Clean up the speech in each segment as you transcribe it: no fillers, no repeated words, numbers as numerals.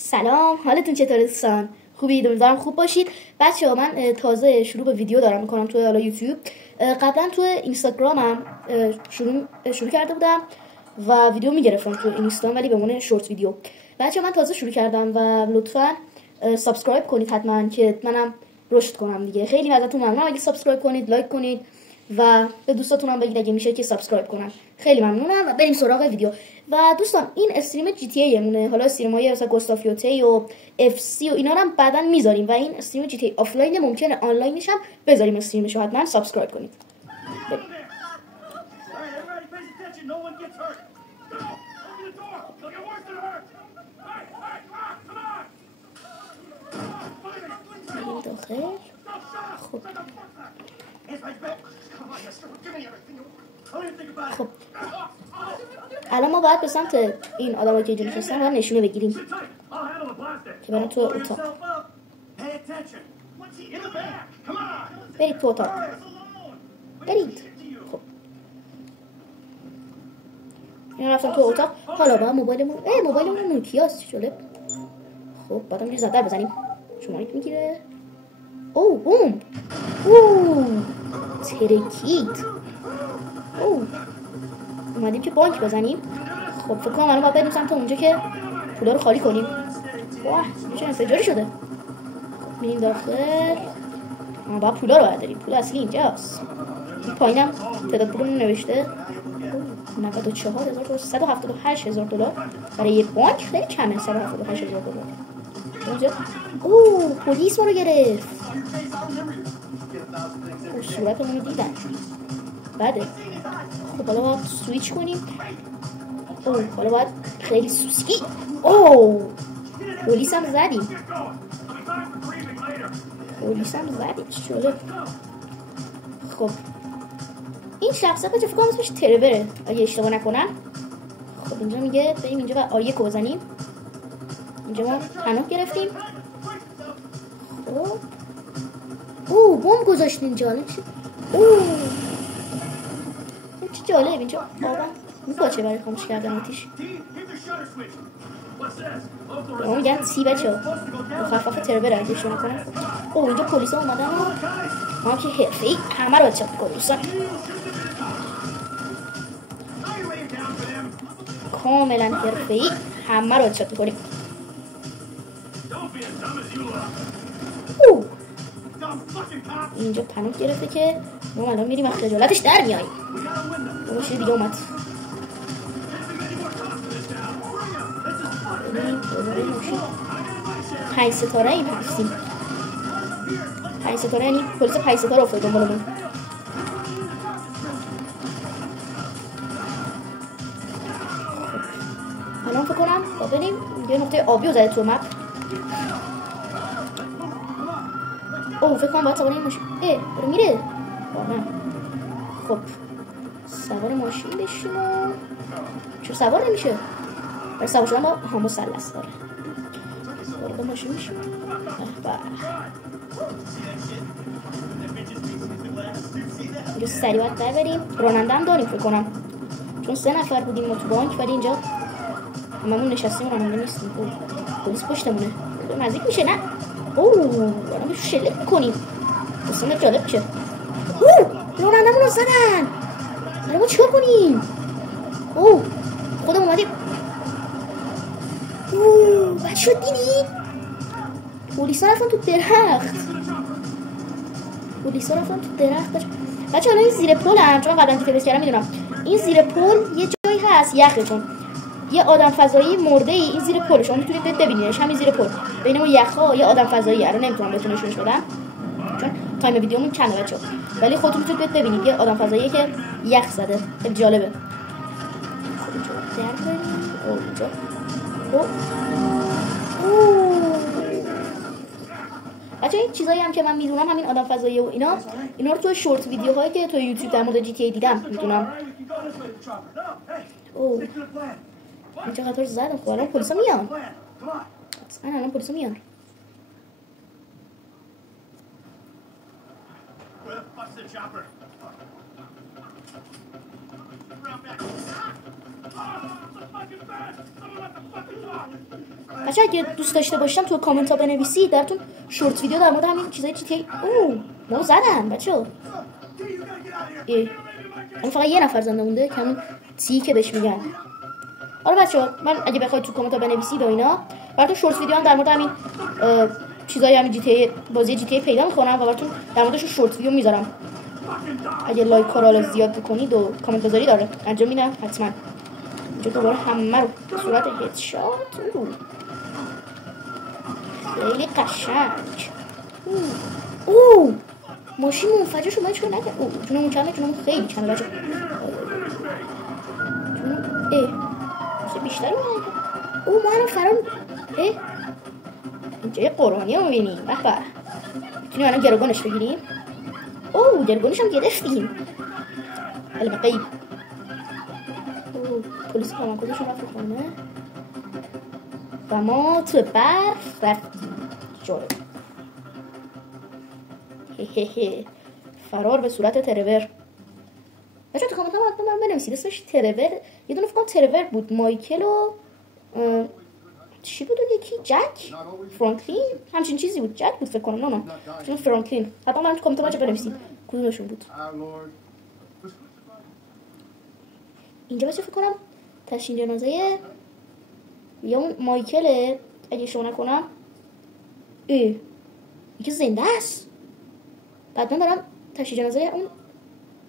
سلام، حالتون چطوره دوستان؟ خوبید؟ امیدوارم خوب باشید. بچه‌ها من تازه شروع به ویدیو دارم میکنم توی یوتیوب. قبلا توی اینستاگرامم شروع کرده بودم و ویدیو میگرفتم توی اینستاگرام، ولی به عنوان شورت ویدیو. بچه‌ها من تازه شروع کردم و لطفاً سابسکرایب کنید حتما که منم رشد کنم دیگه. خیلی ازتون ممنونم اگه سابسکرایب کنید، لایک کنید و به دوستاتونم بگید اگه میشه که سابسکرایب کنن. خیلی ممنونم و بریم سراغ ویدیو. و دوستان این استریم جی تی ای مونه، حالا استریمای مثلا گوستافیوتی و اف سی و اینا رو هم بعداً میذاریم و این استریم جی تی ای آفلاین ممکنه آنلاینش هم بذاریم استریمش رو. حتما سابسکرایب کنید. داخل خب الان ما باید به سمت این آدمایی که اینجا نشستن باید نشونه بگیریم که برای تو اتاق. برید تو اتاق، برید. خب اینا رفتم تو اتاق. حالا باید موبایلمون نوکیاست. جالب. خب بعد هم زدر بزنیم. شماره میگیره. او بوم. ترکید. اومدیم که بانک بزنیم. خب فکر کنم الان باید بریم سمت اونجا که پولا رو خالی کنیم. واه چه انفجاری شده. خب میریم داخل. باید پولا رو برداریم. پول اصلی اینجاست. این پایینم تعداد پولمون نوشته 94,178,000 دلار. برای یه بانک خیلی کمه. 178,000 دلار. پلیس ما رو گرفت. صورتمون رو دیدن. بده. خب حالا باید سویچ کنیم. حالا باید خیلی سوسکی. پلیس هم زدیم. شده. خب این شخصیت بچه فکر کنم اسمش تروره اگه اشتباه نکنم. خب اینجا میگه بریم اینجا و آریه کو بزنیم. اینجا ما پناه گرفتیم. خب بوم گذاشت اینجا. چه جالب اینجا آبا میپاچه برای خاموش کردن آتیش. اون میگن سی بچه مخفف ترور اگه شما کنم. اینجا پلیس ها اومدن ما که حرفه‌ای همه رو چپ کنیم دوستان. کاملا حرفه‌ای همه رو چپ کنیم. اینجا پناه گرفته که ما الان میریم و خجالتش در میاییم. اون چیز دیگه اومد. پنج ستاره این هستیم. 5 ستاره یعنی پلیس 5 ستاره افتاد دنبالمون. الان فکر کنم بریم یه نقطه آبی رو زده تو مپ. فکر کنم باید سوار این ماشین. برو میره. نه. خب سوار ماشین بشیم و چرا سوار نمیشه؟ برای سوار شدن با مثلث داره. وارد ماشین میشیم. اینجا سریع باید در بریم. راننده هم داریم فکر کنم چون 3 نفر بودیم ما تو بانک، ولی اینجا هممون نشستیم راننده نیستیم. پلیس پشتمونه. نزدیک میشه. نه برام شلیک کنیم. اصلا جالب میشه. رانندمون رو زدن. ما چیکار کنیم؟ خودم اومدیم. بچه دیدید؟ پلیسا رفتن تو درخت. بچه حالا این زیر پل هم چون قبلا که کردم میدونم این زیر پل یه جایی هست یخه، چون یه آدم فضایی مرده ای این زیر پل. شما میتونید ببینیدش. همین زیر پل بین اون یخا یه آدم فضایی رو نمیتونم بهتون نشونش بدم چون تایم ویدیومون کمه بچه‌ها، ولی خودتون میتونید ببینید یه آدم فضایی که یخ زده. خیلی جالبه. اونجا بچه این چیزایی هم که من میدونم همین آدم فضایی و اینا رو تو شورت ویدیوهایی که تو یوتیوب در مورد جی تی ای دیدم میدونم. اینجا قطار زدن. خب الان پلیسا میان. بچه اگه دوست داشته باشم تو کامنت ها بنویسید درتون شورت ویدیو در مورد همین چیزای GTA. ما زدن بچه ها. اون فقط یه نفر زنده مونده که همون تی که بهش میگن. آره بچه ها من اگه بخواید تو کامنت ها بنویسید و اینا براتون شورت ویدیو هم در مورد همین چیزای همین GTA بازی GTA پیدا میکنم و براتون در موردش شورت ویدیو میذارم. اگه لایک کارال زیاد بکنید و کامنت بذارید داره انجام میدم حتما. اینجا دوباره همه رو به صورت هدشات. خیلی قشنگ. ماشین منفجر شد. من چیکار نکردم؟ جونمون کمه. جونمون خیلی کمه بچه. چه بیشتری من ما الان فرار. اینجا یه قرآنی رو میبینیم. به به میتونیم الان گروگانش بگیریم. گروگانش هم گرفتیم. ولی به قیب پلیس کامانکودشون رفت خونه و ما تو برف رفتیم جلو. فرار به صورت ترور. بچه تو کامنت هم حتما من بنویسید اسمش ترور. یه دونه فکرم ترور بود. مایکل و چی بود یکی؟ جک؟ فرانکلین؟ همچین چیزی بود. جک بود فکر کنم. نه چون فرانکلین. حتما من تو کامنت ها بنویسید کدومشون بود. اینجا بچه فکر کنم تشییع جنازه یا اون مایکله اگه شما نکنم. یکی زنده است. بعد من دارم تشییع جنازه اون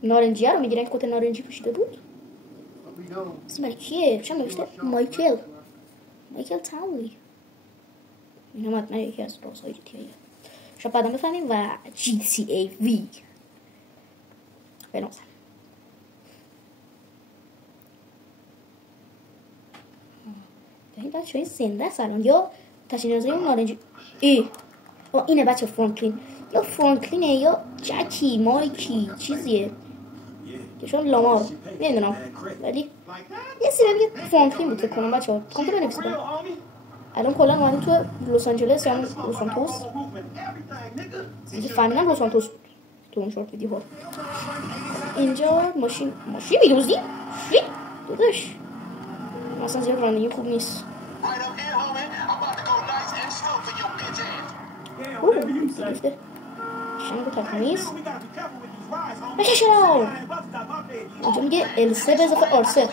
نارنجیه رو میگیرن که کت نارنجی پوشیده بود. اسم کیه؟ چون نوشته مایکل تاونلی. این هم حتما یکی از رازهای GTA شاید بعدم بفهمیم و GTA V بنازم. این بچه های زنده است الان یا تشییع جنازه اون نارنجی. اینه بچه فرانکلین یا فرانکلینه یا جکی مایکی چیزیه که شون لامار نمیدونم ولی یه سیره میگه فرانکلین بود کنم. بچه ها کامپیوتر بنویسید. الان کلا اومدیم تو لس آنجلس یا لس سانتوس. فهمیدم لس سانتوس بود تو اون شورت ویدیو ها. اینجا ماشین میدوزی؟ داداش مثلا زیاد رانندگی خوب نیست. گرفته شنگ و تکمیز بشه شنو. اینجا میگه السه به اضافه آرسه.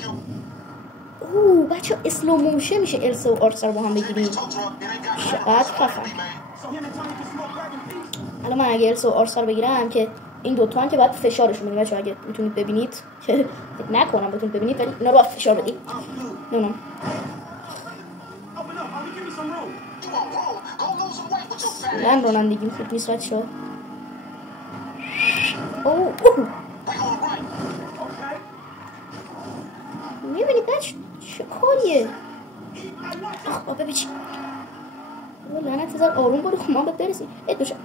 بچه اسلو موشه میشه السه و آرسه رو با هم بگیریم. چقدر خفن. الان من اگه السه و آرسه رو بگیرم که این دوتا هم که باید فشارشون بدیم بچه اگه میتونید ببینید که نکنم بتونید ببینید ولی اینا رو باید فشار بدیم. نه من رانندگیم خوب نیست بچه ها. میبینید بچه چه کاریه؟ ببیچ لعنت هزار آروم برو خب ما باید برسیم. دوشم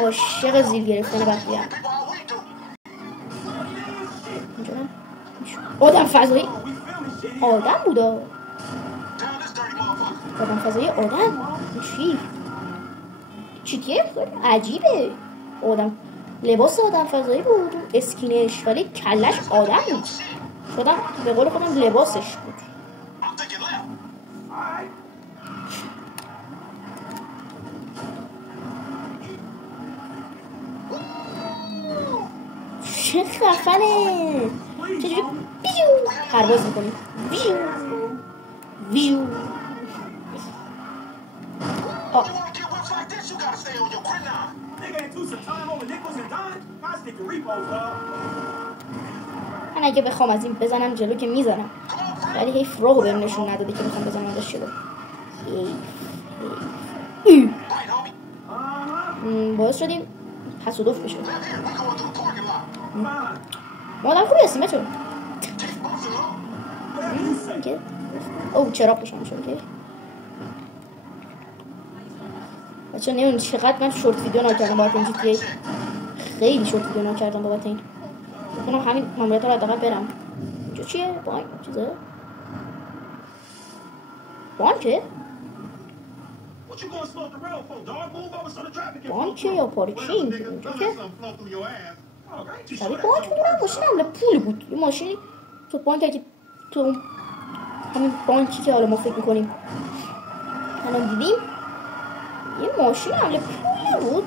عاشق زیر گرفتن وقتی هم آدم فضایی آدم بودا. آدم فضایی آدم چیه؟ عجیبه. آدم لباس آدم فضایی بود اسکینش ولی کلش آدم بود. خودم به قول خودم لباسش بود. چه خفنه. چجوری پرواز میکنی ویو. من اگه بخوام از این بزنم جلو که میزنم ولی حیف راهو بهم نشون نداده که بخوام بزنم ازش جلو. باعث شدیم تصادف بشه. ما آدم خوبی هستیم بچه. چراغ بشم شد که بچه نمیدونی چقدر من شورت ویدیو نکردم بابت این GTA. خیلی شورت ویدیو نکردم بابت این. بکنم همین ماموریت رو حداقل برم. اینجا چیه؟ بانک چیزه؟ بانکه؟ بانکه یا پارکینگ؟ اینجا که؟ شبیه بانک بود. ماشین حمله پول بود. یه ماشینی تو بانک اگه تو همین بانکی که حالا ما فکر میکنیم الان دیدیم. یه ماشین حمله پول بود،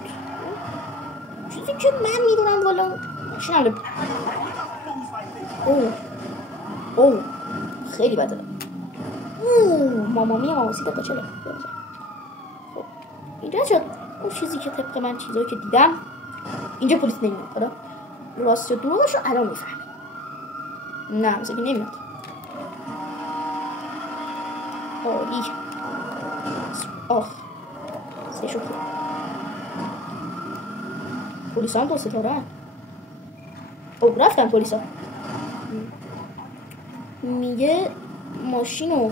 چیزی که من میدونم والا ماشین حمله پول. اوه خیلی بده. ماما میا سیده کچله. خب اینجا شد اون چیزی که طبق من چیزایی که دیدم اینجا پلیس نمیاد. حالا راست و دروغش رو الان میفهمیم. نه مثلا که نمیاد. عالی. سه شکر. پلیسان دو ستاره. رفتن پلیسا. میگه ماشینو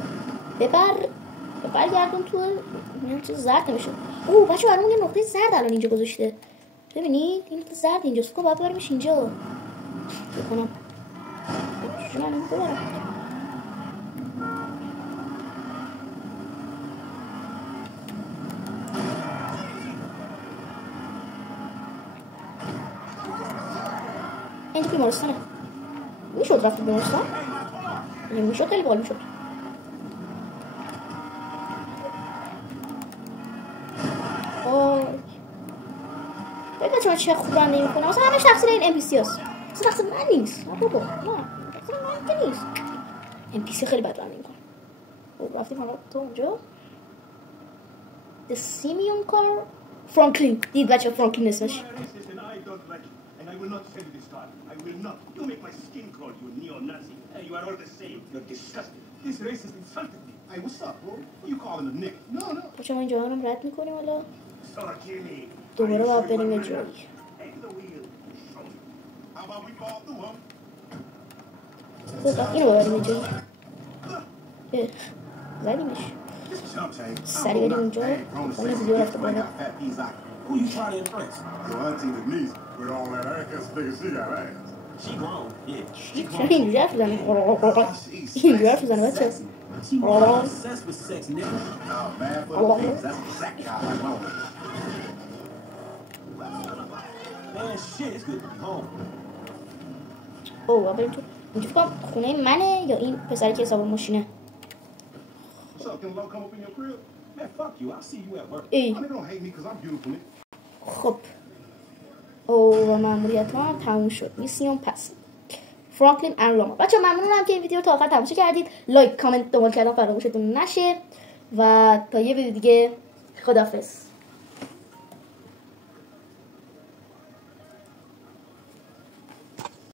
برگردون تو این چیز زرد نمیشه. بچه برامون یه نقطه زرد الان اینجا گذاشته. ببینید این نقطه زرد اینجاست. فکر باید برمیش اینجا بکنم. چجوری من ببرم؟ اینجا بیمارستانه. میشد رفت بیمارستان؟ میشد خیلی باحال میشد. بگه چه خوب رانندگی میکنه. مثلا همش تقصیر این NPC هست. مثلا تقصیر من نیست. نه بابا نه تقصیر من که نیست. NPC خیلی بد رانندگی میکنه. رفتیم حالا تو اونجا The Simeon car فرانکلین. دید بچه فرانکلین اسمش. I will not send you this car. I will not. You make my skin crawl, you neo-Nazi. You are all the same. You're disgusting. This racist insulted me. Hey, what's up, bro? Who you calling a nigga? No. بچه ما اینجا هم رد میکنیم حالا. Sorry. دوباره باید بریم یه جایی. How about we fall through, huh? خب اینو ببریم یه جایی. زدیمش. سریع بریم اونجا. اون ویدیو رفته بالا. Who you trying to impress? Your auntie and niece with all that ass figure she got ass. She grown, yeah. چرا اینجوری حرف بزنه؟ اینجوری حرف بزنه بچه. She more obsessed with sex, nigga. Oh, man, for the that's exactly how I want it. Man, shit, it's good to be home. بریم تو. اینجا فکرم خونه منه یا این پسری که حساب ماشینه؟ What's up, can Lo come up in your crib? Man, fuck you. I'll see you at work. Hey. I don't hate me because I'm beautiful. خب مأموریت ما هم تموم شد. میسیون پس فرانکلین انراما. بچه ممنونم که این ویدیو تا آخر تماشا کردید. لایک کامنت دنبال کردن فراموشتون نشه و تا یه ویدیو دیگه خداحافظ.